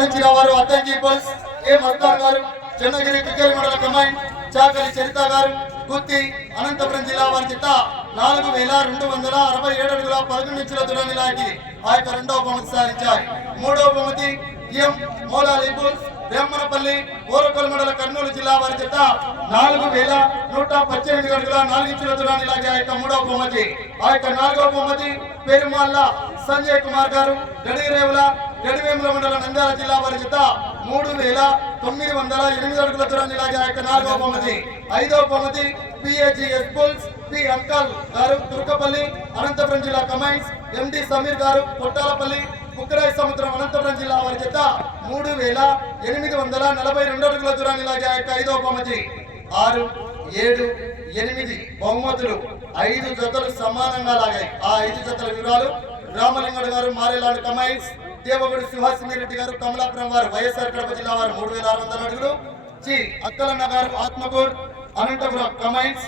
సాధించిన వారు అద్దంకి పల్స్ ఏ మస్తాన్ గారు చెన్నగిరి కిక్కరి మండల కమాండ్ చాకలి చరిత గారు గుత్తి అనంతపురం జిల్లా వారి చేత నాలుగు వేల రెండు వందల అరవై ఏడు అడుగుల పదకొండు ఇంచుల దూరాన్ని లాగి ఆ యొక్క రెండవ బహుమతి సాధించారు. మూడవ బహుమతి ఎం. మోలాలి బుల్స్ బ్రహ్మణపల్లి ఓరకొల మండల కర్నూలు జిల్లా వారి చేత నాలుగు వేల నూట పద్దెనిమిది అడుగుల నాలుగు ఇంచుల దూరాన్ని లాగే ఆ యొక్క మూడవ బహుమతి. ఆ యొక్క నాలుగవ బహుమతి పెరుమాళ్ళ సంజయ్ కుమార్ గారు గడిరేవుల గడివేముల మండల నంద్యాల జిల్లా వారి చేత మూడు వేల తొమ్మిది వందల ఎనిమిది అడుగుల దూరాన్ని ఇలాగే ఆ యొక్క నాలుగవ బహుమతి. ఐదవ బహుమతి పిఏజిఎస్ బుల్స్ పి అంకల్ గారు తుర్కపల్లి అనంతపురం జిల్లా కమైన్స్ ఎండి సమీర్ గారు కొట్టాలపల్లి కుక్కరాయి సముద్రం అనంతపురం జిల్లా వారి చేత మూడు వేల ఎనిమిది వందల నలభై రెండు అడుగుల దూరాన్ని లాగే ఆ యొక్క ఐదవ బహుమతి. ఆరు ఏడు ఎనిమిది బహుమతులు ఐదు జతలు సమానంగా లాగాయి. ఆ ఐదు జతల వివరాలు రామలింగడు గారు మారేలాడు కమైన్స్ దేవగుడు సుహాసిని రెడ్డి గారు కమలాపురం వారు వైఎస్ఆర్ కడప జిల్లా వారు మూడు వేల ఆరు వందల అడుగులు. జి అక్కలన్న గారు ఆత్మకూర్ అనంతపురం కమైన్స్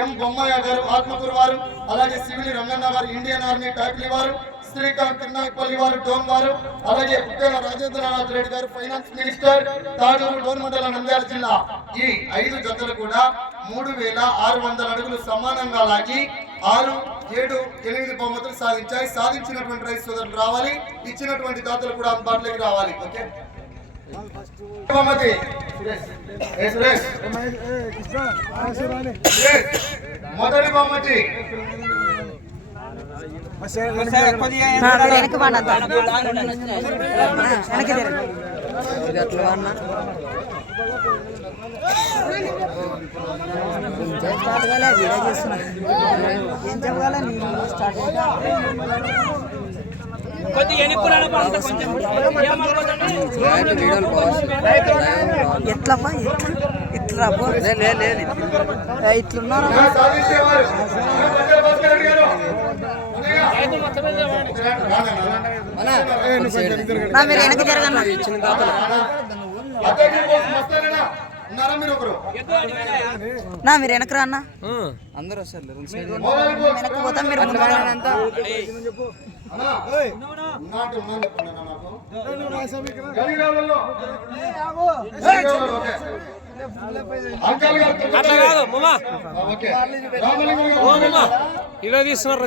ఎం బొమ్మయ్య గారు ఆత్మకూరు వారు అలాగే సివిలి రంగన్న గారు ఇండియన్ ఆర్మీ కాకిలి వారు శ్రీకాంత్ తిన్నాపల్లి వారు డోన్ వారు అలాగే ఉద్యోగ రాజేంద్రనాథ్ రెడ్డి గారు ఫైనాన్స్ మినిస్టర్ తాడూరు డోన్ మండల నంద్యాల జిల్లా. ఈ ఐదు జతలు కూడా మూడు వేల ఆరు వందల అడుగులు సమానంగా లాగి ఆరు ఏడు ఎనిమిది బహుమతులు సాధించాయి. సాధించినటువంటి రైతు సోదరులు రావాలి. ఇచ్చినటువంటి దాతలు కూడా అందుబాటులోకి రావాలి. ఓకే? మొదటి బహుమతి. స్టార్ట్ కాలే వీడియో చేస్తున్నా ఏం చెప్పాలి నేను స్టార్ట్. ఎట్లమ్మా ఎట్లా ఇట్లా ఇట్లున్నారా మీరు? ఉన్నారా ఒకరు నా మీరు వెనక్కి రా అన్న. మోదల్ బోల్. వెనక్కి పోతాం మీరు అట్లా కాదు ఇలా తీస్తున్నారు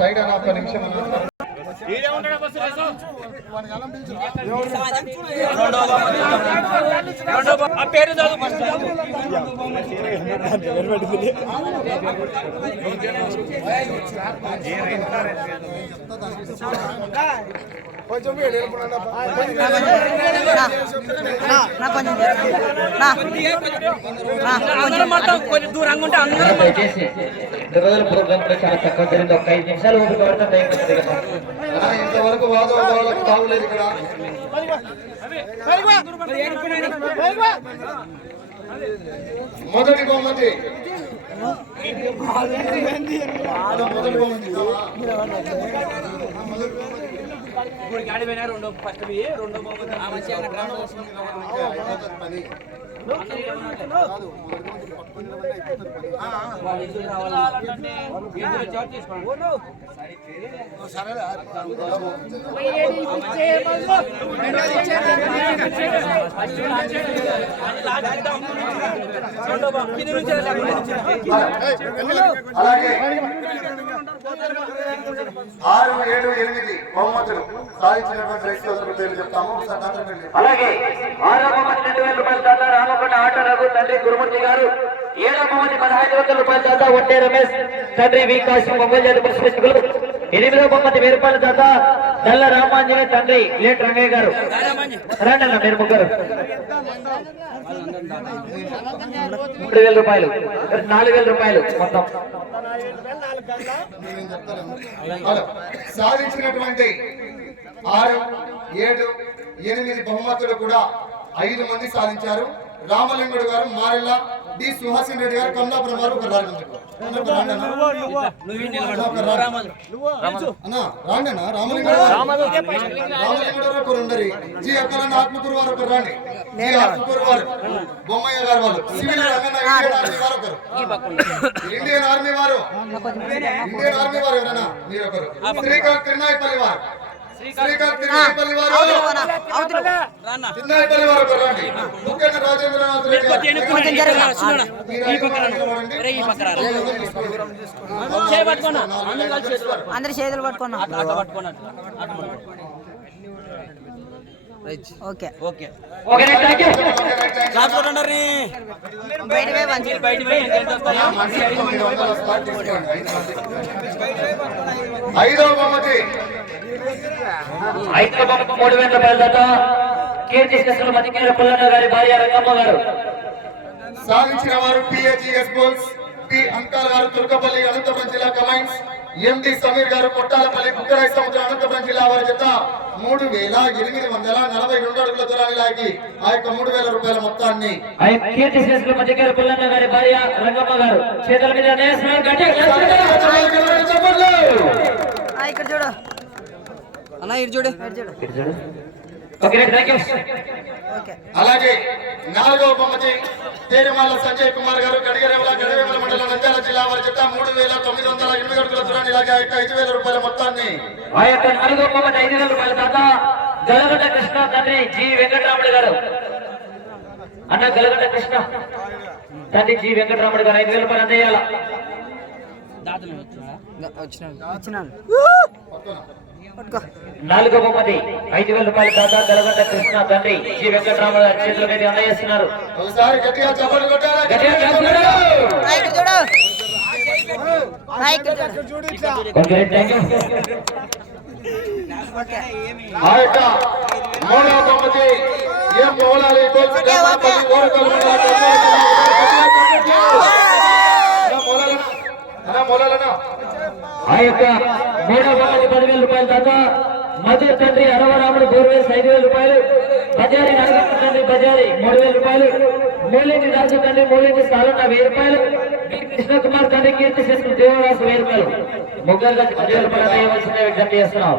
సైడ్ అన్న, ఒక్క నిమిషం ఆ పేరు చదువు ఫస్ట్. కొంచెం కొంచెం దూరంగా ఉంటే అందరం దయచేసి రోజుల ప్రోగ్రామ్ కూడా చాలా తక్కువ జరిగింది. ఒక ఐదు నిమిషాలు ఓపిక పడతాం. దయచేసి ఇంతవరకు వాదవాదాలకు తావులేదు ఇక్కడ. మొదటి బహుమతి. మొదటి బహుమతి? ఇప్పుడు గాడి పోయినా రెండో ఫస్ట్ రెండో బహుమతి. ఆరు ఏడు ఎనిమిది బహుమతులు. సాధించినటువంటి రైతు చెప్తాము. అలాగే ఆరో బహుమతి రెండు వేల రామకొండ ఆట రఘు తండ్రి గురుమూర్తి గారు ఏడవ మంది పదహైదు వందల రూపాయల దాత ఒట్టే రమేష్ తండ్రి వి కాశం ఒంగోలు జాతి పురస్కరించుకులు. ఎనిమిదో బహుమతి వెయ్యి రూపాయల దాత దల్ల రామాంజనేయ తండ్రి లేట్ రంగయ్య గారు. రండి అన్న మీరు ముగ్గురు. మూడు వేల రూపాయలు. నాలుగు వేల రూపాయలు మొత్తం. సాధించినటువంటి ఆరు ఏడు ఎనిమిది బహుమతులు కూడా ఐదు మంది సాధించారు. రామలింగుడు గారు మారెల్ల డి. సుహాసిన్ రెడ్డి గారు కమలాపురం వారు ఒక రాండి ముందుకు. అందరూ ఒక రాండి అన్న. నువ్వు ఈ నిలబడు. ఒక రాండి. అన్న రాండి అన్న. రామలింగుడు గారు. రామలింగుడు. గారు ఒకరు ఉండరు జి. అక్కలన్న ఆత్మకూరు వారు ఒకరు రాండి. ఆత్మకూరు వారు. బొమ్మయ్య గారు వాళ్ళు. సివిల్ ఇండియన్ ఆర్మీ వారు ఒకరు. ఇండియన్ ఆర్మీ వారు. ఇండియన్ ఆర్మీ వారు ఎవరైనా మీరు ఒకరు. శ్రీకాంత్ తిరునాయపల్లి వారు. అందరూ చేతులు పట్టుకో. అందరి చేతులు పట్టుకున్నా అట్లా అట్లా పట్టుకోనట్లు అట్లా పట్టుకో. ఓకే. ఐదు బహుమతి. మూడు వేల రూపాయల దాత కీర్తి శిశులు మధ్యకేర పుల్లన్న గారి భార్య రంగమ్మ గారు. సాధించిన వారు పిహెచ్ఎస్ గోల్స్ పి అంకాల్ గారు తుర్కపల్లి అనంతపురం జిల్లా కమైన్స్ ఎండి సమీర్ గారు కొట్టాలపల్లి బుక్కరాయి సముద్రం అనంతపురం జిల్లా వారి చేత మూడు వేల ఎనిమిది వందల నలభై రెండు అడుగుల దూరాన్ని లాగి ఆ యొక్క మూడు వేల రూపాయల మొత్తాన్ని అన్న ఇటు చూడు. చూడు. అలాగే నాలుగవ బహుమతి తేరిమాల సంజయ్ కుమార్ గారు గడిగరేవల గడివేవల మండలం నంద్యాల జిల్లా వారి చేత మూడు వేల తొమ్మిది వందల ఎనిమిది అడుగుల దూరాన్ని లాగి ఆ యొక్క ఐదు వేల రూపాయల మొత్తాన్ని ఆ యొక్క నాలుగో బొమ్మ ఐదు వేల రూపాయల దాత గలగడ్డ కృష్ణ తండ్రి జి వెంకటరాముడు గారు. అన్న గలగడ్డ కృష్ణ తండ్రి జి వెంకటరాముడు గారు ఐదు వేల రూపాయలు అందజేయాల దాతలు వచ్చినా నాలుగో బొమ్మది ఐదు వేల రూపాయల దాత గలగడ్డ కృష్ణ తండ్రి. జి వెంకటరాముడు గారి చేతుల మీద అందజేస్తున్నారు. మూడవ బహుమతి ఏం ఆ యొక్క మూడో బొమ్మది పదివేల రూపాయల దాత మధు తండ్రి అరవరాముడు బోర్వేస్ ఐదు వేల రూపాయలు బజారి నరగమ్మ తండ్రి బజారి మూడు వేల రూపాయలు మూలింటి దాసు తండ్రి మూలింటి సాలన్న వెయ్యి రూపాయలు. కృష్ణకుమార్ తండ్రి కీర్తి శిశు దేవరాసు వెయ్యి రూపాయలు. ముగ్గురు కలిసి పదివేల రూపాయలు వేయవలసిందే విజ్ఞప్తి చేస్తున్నాం.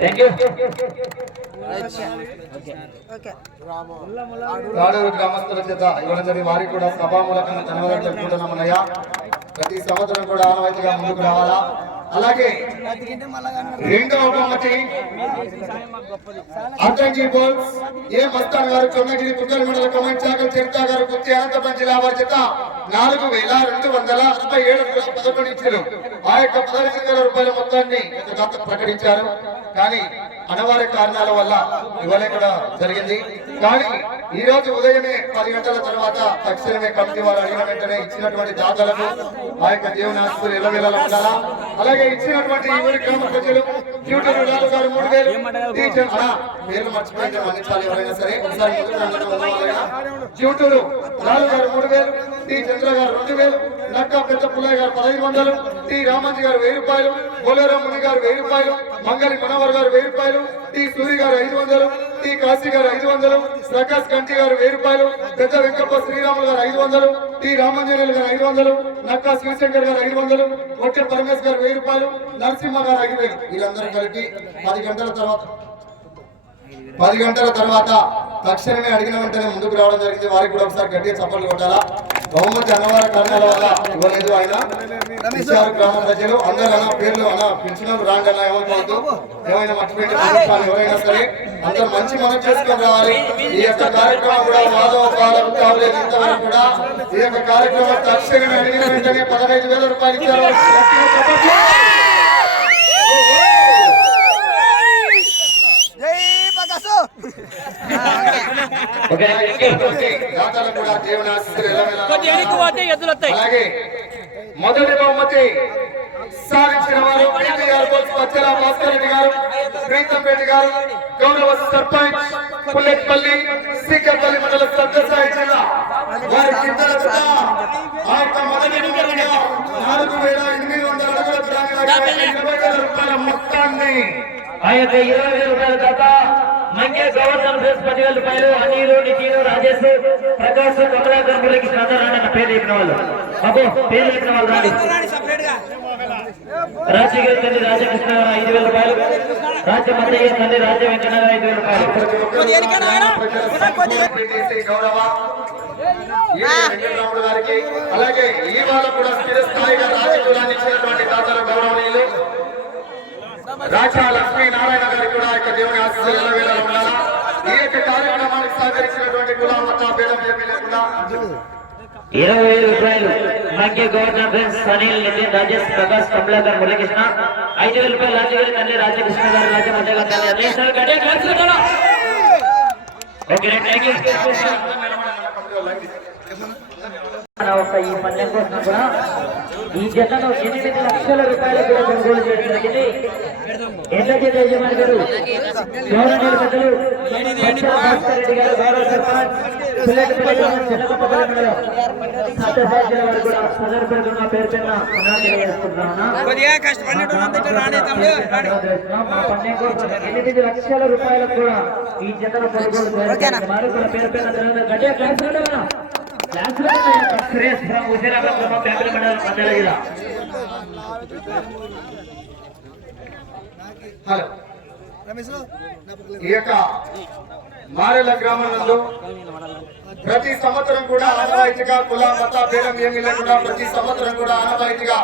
Thank you okay. రాడూరు గ్రామస్తుల చేత ఇవ్వడం జరిగి వారికి కూడా సభామూలకంగా ధన్యవాదాలు చెప్పుకుంటున్నామన్నయ్య ప్రతి సంవత్సరం కూడా ఆనవాయితీగా ముందుకు రావాలా? అలాగే రెండవ బహుమతి అటంజీ బోల్స్ ఏ మస్తాన్ గారు చొన్నగిరి తుగ్గల మండల కమాండ్ శాఖ చరిత గారు గుర్తి అనంతపురం జిల్లా వారి చేత నాలుగు వేల రెండు వందల అరవై ఏడు వేల పదకొండు ఇచ్చారు. ఆ యొక్క పదహైదు వేల రూపాయల మొత్తాన్ని ప్రకటించారు. కానీ అనివార్య కారణాల వల్ల ఇవ్వలే కూడా జరిగింది. కానీ ఈ రోజు ఉదయమే పది గంటల తర్వాత తక్షణమే కమిటీ వారు అడిగిన వెంటనే ఇచ్చినటువంటి దాతలకు ఆ యొక్క జీవనాస్తులు ఇళ్ళ ఉండాలా? అలాగే ఇచ్చినటువంటి ఊరి గ్రామ ప్రజలు ట్యూటర్ లాలు గారు మూడు వేలు టీచర్ అన్నా, పేర్లు మర్చిపోయింది మన్నించాలి ఎవరైనా సరే. ఒకసారి ముందుకు లాలు గారు మూడు వేలు టి చంద్ర గారు రెండు వేలు నక్కా పెద్ద పుల్లయ్య గారు పదహైదు వందలు. టి రామంజి గారు వెయ్యి రూపాయలు. బోలేరాం ముని గారు వెయ్యి రూపాయలు. మంగళి మనోహర్ గారు వెయ్యి రూపాయలు. టి సూరి గారు ఐదు వందలు. టి కాశీ గారు ఐదు వందలు. ప్రకాష్ కంటి గారు వెయ్యి రూపాయలు. పెద్ద వెంకప్ప శ్రీరాములు గారు ఐదు వందలు. టి రామంజనేయులు గారు ఐదు వందలు. నక్కా శివశంకర్ గారు ఐదు వందలు. కొట్ట పరమేశ్ గారు వెయ్యి రూపాయలు. నరసింహ గారు ఐదు వేలు. వీళ్ళందరూ కలిపి పది గంటల తర్వాత పది గంటల తర్వాత తక్షణమే అడిగిన వెంటనే ముందుకు రావడం జరిగింది. వారికి కూడా ఒకసారి గట్టిగా చప్పట్లు కొట్టాలా? బహుమతి అన్నవారి కారణాల వల్ల ఇవ్వలేదు ఆయన. గ్రామ ప్రజలు అందరూ అన్న పేర్లు అన్న పెంచినారు రాండి అన్న ఏమనుకోవద్దు. ఏమైనా మర్చిపోయింటే ప్రభుత్వాలు ఎవరైనా సరే అందరూ మంచి మనం చేసుకొని రావాలి. ఈ యొక్క కార్యక్రమం కూడా మాధవ పాలకు కావలేదు. ఇంతవరకు కూడా ఈ యొక్క కార్యక్రమం తక్షణమే అడిగిన వెంటనే పదహైదు వేల రూపాయలు ఇచ్చారు గట్టిగా చప్పట్లు. ఓకే థ్యాంక్ యూ దాతలకు కూడా జీవనాశిస్తులు ఎల్లవేళలా కొంచెం వెనక్కి పోతే ఎద్దులు వస్తాయి అలాగే మొదటి బహుమతి సాధించిన వారు పిపిఆర్ బోల్స్ పచ్చల భాస్కర్ రెడ్డి గారు ప్రీతం రెడ్డి గారు గౌరవ సర్పంచ్ పుల్లెట్పల్లి సీకర్పల్లి మండల సత్యసాయి జిల్లా. వారి జత ఆ యొక్క మొదటి నాలుగు వేల ఎనిమిది వందల అడుగుల ఇరవై వేల రూపాయల మొత్తాన్ని. యొక్క ఇరవై వేల రూపాయల దాత మంగే గవర్నర్ ఫీజు పదివేల రూపాయలు అనిలు నిఖిలు రాజేష్ ప్రకాష్ కమలాకర్ మురళీకృష్ణ అందరూ అన్న పేరు చెప్పిన వాళ్ళు. అబ్బో పేరు చెప్పిన వాళ్ళు రాండి సపరేట్గా రాజశేఖర్ తండ్రి రాజకృష్ణ ఐదు వేల రూపాయలు. రాజ్య మద్దయ్య తండ్రి రాజ్య వెంకన్న ఐదు వేల రూపాయలు. గౌరవ అలాగే ఈ వాళ్ళు కూడా స్థిర స్థాయిగా రాజకీయాన్ని ఇచ్చినటువంటి దాతలు గౌరవనీయులు. రాజా లక్ష్మీ నారాయణ గారికి కూడా యొక్క దేవుని ఆశీస్సులు వేళ ఉండాలా ఈ యొక్క కార్యక్రమానికి సహకరించినటువంటి కుల మత భేదం ఏమీ లేకుండా ఇరవై వేల రూపాయలు మంగే గవర్నర్ ఫ్రెండ్స్ అనిల్ నితిన్ రాజేష్ ప్రకాష్ కమలాకర్ మురళీకృష్ణ ఐదు వేల రూపాయలు రాజగిరి తండ్రి రాజకృష్ణ గారు రాజ్య మధ్య గారు థ్యాంక్ యూ. ఒక ఈ పన్నెం కోసం కూడా ఈ జతను ఎనిమిది లక్షల రూపాయలు కూడా కొనుగోలు చేయడం జరిగింది. ఎట్ల చేత యజమాని గారు భాస్కర్ రెడ్డి గారు గౌరవ సర్పంచ్ ఎనిమిది లక్షల రూపాయలకు కూడా ఈ జతను కొనుగోలు పేరు పైన గట్టిగా హలో. ఈ యొక్క మారెల గ్రామంలో ప్రతి సంవత్సరం కూడా ఆనవాయితీగా కుల మత భేదం ఏమి లేకుండా ప్రతి సంవత్సరం కూడా ఆనవాయితీగా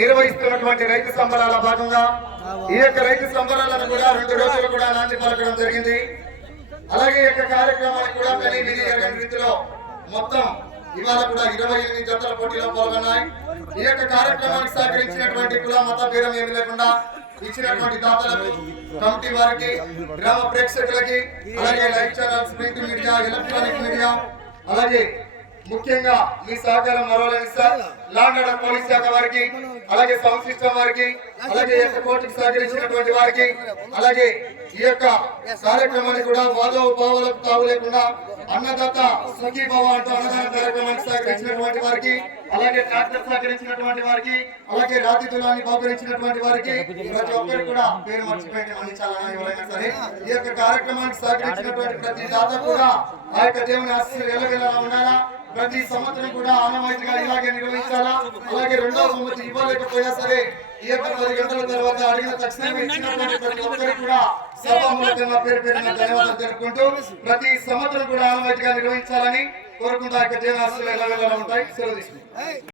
నిర్వహిస్తున్నటువంటి రైతు సంబరాల భాగంగా ఈ యొక్క రైతు సంబరాలను కూడా రెండు రోజులు కూడా నాంది పలకడం జరిగింది. అలాగే ఈ యొక్క కార్యక్రమానికి కూడా కలిగి రీతిలో మొత్తం ఇవాళ కూడా ఇరవై ఎనిమిది జతల పోటీలో పాల్గొన్నాయి. ఈ యొక్క కార్యక్రమానికి సహకరించినటువంటి కుల మత భేదం ఏమి లేకుండా ఇచ్చినటువంటి దాతలకు కమిటీ వారికి గ్రామ ప్రేక్షకులకి అలాగే live channels print media electronic media అలాగే ముఖ్యంగా మీ సహకారం మరోలేని సార్. లాండ్ పోలీస్ శాఖ వారికి అలాగే సౌండ్ సిస్టమ్ వారికి అలాగే ఈ యొక్క కోర్టుకు సహకరించినటువంటి వారికి అలాగే ఈ యొక్క కార్యక్రమాన్ని కూడా వాదో భావాలకు తావు లేకుండా అన్నదాత సుఖీ భవ అంటూ అన్నదాన కార్యక్రమానికి సహకరించినటువంటి వారికి అలాగే ట్రాక్టర్ సహకరించినటువంటి వారికి అలాగే రాతి తులాన్ని బహుకరించినటువంటి వారికి ప్రతి ఒక్కరికి కూడా పేరు మర్చిపోయింది మన్నించాలన్నా ఎవరైనా సరే ఈ యొక్క కార్యక్రమానికి సహకరించినటువంటి ప్రతి దాత కూడా ఆ యొక్క దేవుని ఆశీస్సులు ఎల్లవెల్లలా ఉండాలా? ప్రతి సంవత్సరం కూడా ఆనవాయితీగా ఇలాగే నిర్వహించాలా? అలాగే రెండవ సంవత్సరం ఇవ్వలేకపోయినా సరే ఈ యొక్క పది గంటల తర్వాత అడిగిన తక్షణమే ఇచ్చినటువంటి ప్రతి ఒక్కరికి కూడా సభాముఖంగా పేరు పేరున ధన్యవాదాలు ప్రతి సంవత్సరం కూడా ఆనవాయితీగా నిర్వహించాలని కోరుకుంటా. ఆ యొక్క ఉంటాయి. సెలవు